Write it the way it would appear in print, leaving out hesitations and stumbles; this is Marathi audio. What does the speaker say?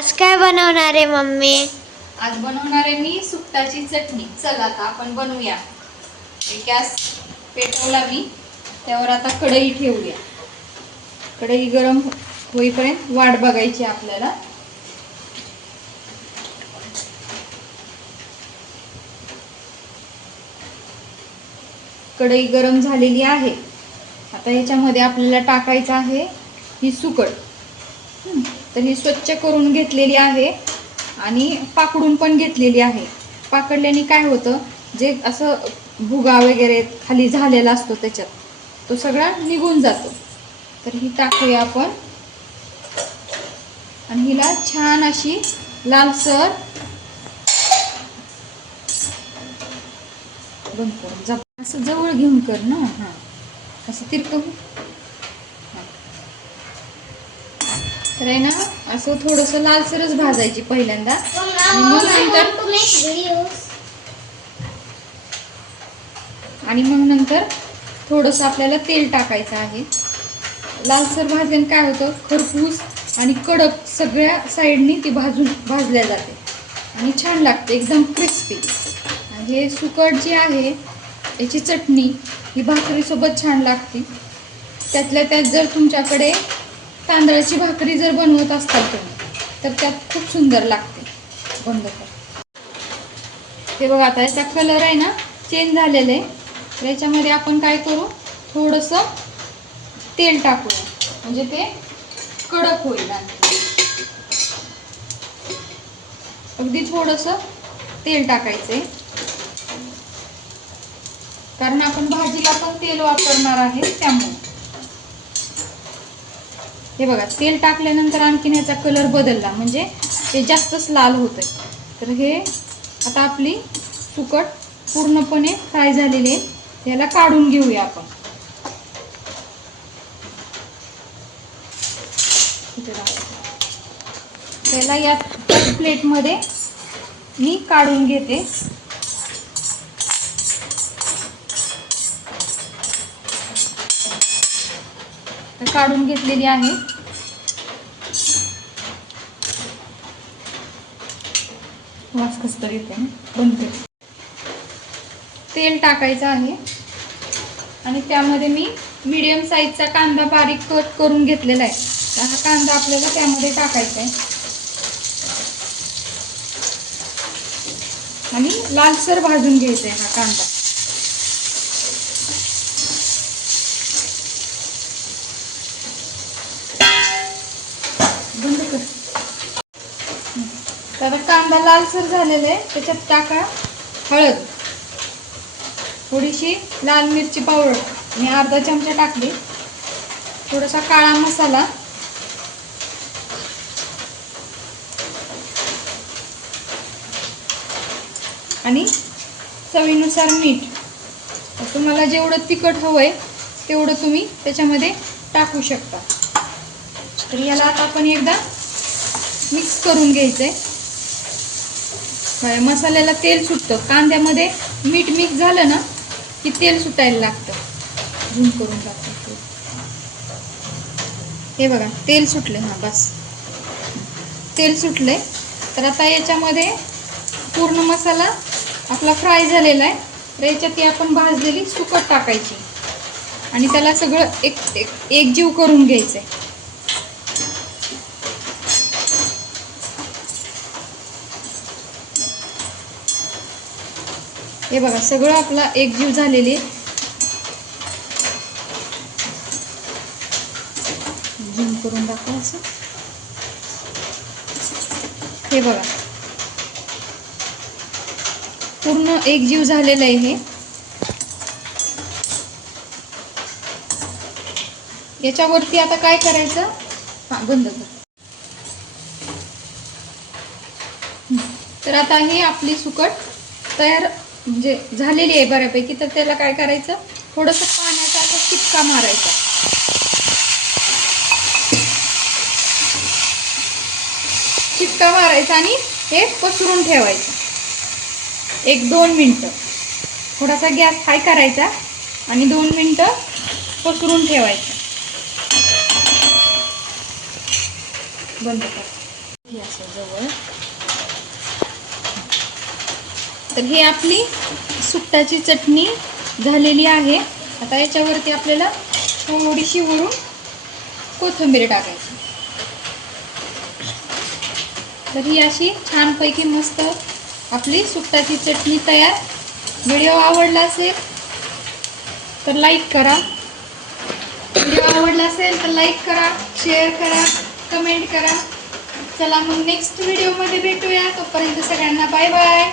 आज काय बनवणार आहे मम्मी? आज बनवणार आहे मी सुकटाची चटणी. चल आता आपण बनवूया. गॅस पेटवला मी, त्यावर आता कढई ठेवूया. कढई गरम होईपर्यंत वाट बघायची आपल्याला. कढई गरम झालेली आहे. आता याच्यामध्ये आपल्याला टाकायचं आहे ही सुकट. तर ही स्वच्छ करून घेतलेली आहे आणि पाकडून पण घेतलेली आहे. पाकडल्याने काय होतं, जे असं भुगा वगैरे खाली झालेला असतो त्याच्यात तो सगळा निघून जातो. तर ही टाकूया आपण आणि हिला छान अशी लालसर बंद कर. असं जवळ घेऊन कर ना. हां, असं तिरकं. तर आहे ना, असं थोडंसं लालसरच भाजायची पहिल्यांदा आणि मग नंतर थोडंसं आपल्याला तेल टाकायचं आहे. लालसर भाजल्याने काय होतं, खरपूस आणि कडक सगळ्या साईडनी ती भाजल्या जाते आणि छान लागते, एकदम क्रिस्पी. हे सुकट जी आहे याची चटणी ही भाकरीसोबत छान लागते. त्यातल्या त्यात जर तुमच्याकडे तांदळाची भाकरी जर बनवत असाल तुम्ही, तर त्यात खूप सुंदर लागते. बंद कर. ते बघा, आता याचा कलर आहे ना चेंज झालेला आहे. तर याच्यामध्ये आपण काय करू, थोडंसं तेल टाकूया, म्हणजे ते कडक होईल. अगदी थोडंसं तेल टाकायचंय, कारण आपण भाजीला पण तेल वापरणार आहे त्यामुळे. हे बघा, तेल टाकल्यानंतर आणखीन याचा कलर बदलला, म्हणजे ते जास्तच लाल होतंय. तर हे आता आपली सुकट पूर्णपणे फ्राय झालेली आहे. याला काढून घेऊया आपण. त्याला या प्लेटमध्ये मी काढून घेते. काढून घेतलेली आहे. वास कसं तरी येते ना. बंद. तेल टाकायचं आहे आणि त्यामध्ये मी मीडियम साईजचा कांदा बारीक कट करून घेतलेला आहे. हा कांदा आपल्याला त्यामध्ये टाकायचा आहे आणि लालसर भाजून घ्यायचा आहे हा कांदा. बंद कर. तर कांदा लालसर झालेला आहे. त्याच्यात टाका हळद, थोडीशी लाल मिरची पावडर मी अर्धा चमचा टाकली, थोडासा काळा मसाला आणि चवीनुसार मीठ. तुम्हाला जेवढं तिखट हवंय तेवढं तुम्ही त्याच्यामध्ये टाकू शकता. तर याला आता आपण एकदा मिक्स करून घ्यायचंय. मसाल्याला तेल सुटतं, कांद्यामध्ये मीठ मिक्स झालं ना की तेल सुटायला लागतं. झूम करून टाकतो. हे बघा, तेल सुटले. हां, बस तेल सुटले. तर आता याच्यामध्ये पूर्ण मसाला आपला फ्राय झालेला आहे. तर याच्यात आपण भाजलेली सुकट टाकायची आणि त्याला सगळं एकजीव करून घ्यायचंय. हे बघा, सगळं आपला एकजीव झालेली. झूम करून दाखवा असं. हे बघा, पूर्ण एकजीव झालेलं आहे हे. याच्यावरती आता काय करायचं, हां बंद कर. तर आता ही आपली सुकट तयार म्हणजे झालेली आहे बऱ्यापैकी. तर त्याला काय करायचं, थोडंसं पाण्याचा असा शिपका मारायचा. शिपका मारायचा आणि हे पसरून ठेवायचं 1-2 मिनटं. थोडासा गॅस हाय करायचा आणि 2 मिनटं पसरून ठेवायचं. बंद कर. हे असं जवळ. तर हे आपली सुकटाची चटणी झालेली आहे. आता याच्यावरती आपल्याला थोडीशी वरून कोथिंबीर टाकायची. तर ही अशी छानपैकी मस्त आपली सुकटाची चटणी तयार. व्हिडिओ आवडला असेल तर लाईक करा. व्हिडिओ आवडला असेल तर लाईक करा, शेअर करा, कमेंट करा. चला मग नेक्स्ट व्हिडिओमध्ये भेटूया. तोपर्यंत सगळ्यांना बाय बाय.